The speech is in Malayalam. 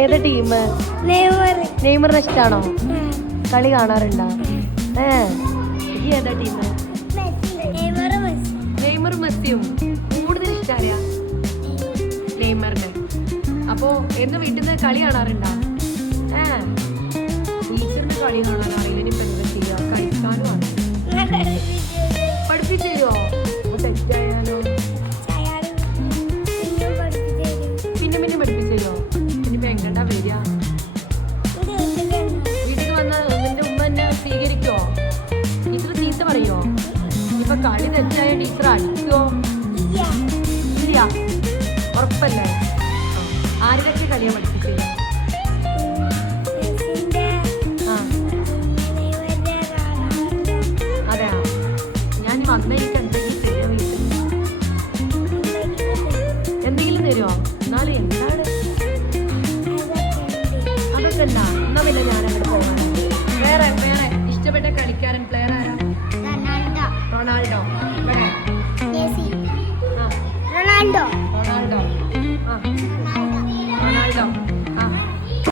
ഏതാ ടീം? നെയ്മറിനെ ഇഷ്ടാണോ? കളി കാണാറുണ്ടോ? ഈ ഏതാ ടീം? നെയ്മറും മെസ്സിയും കൂടുതൽ ഇഷ്ടാരാ? നെയ്മറിനെ. അപ്പോ എന്ന് വീട്ടിൽ നിന്ന് കളി കാണാറുണ്ടോ? ടീച്ചറിന് കളി കാണാൻ അറിയില്ല. ഇനിയിപ്പോ എന്താ ചെയ്യാ? കഴിക്കാനും ആണ്. പഠിപ്പിച്ചോ? തെറ്റായാലോ? പിന്നെ പിന്നെ പഠിപ്പിച്ചോ? ഇനിയിപ്പോ എങ്ങണ്ടാ വരിക? വീട്ടിൽ വന്ന നിന്റെ ഉമ്മ എന്നെ സ്വീകരിക്കോ? ടീച്ചർ ചീത്ത പറയോ? ഇപ്പൊ കളി തെറ്റായ ടീച്ചർ അടിക്കോ? ഇല്ല, ഉറപ്പല്ലേ? ആരുടെയൊക്കെ കളിയാ പഠിപ്പിച്ചോ? അതെയാ, ഞാൻ വന്ന എനിക്ക് എന്തെങ്കിലും തരുമോ? എന്തെങ്കിലും തരുമോ? നാളെ എന്താണ് അതൊക്കെ ഉണ്ടാ?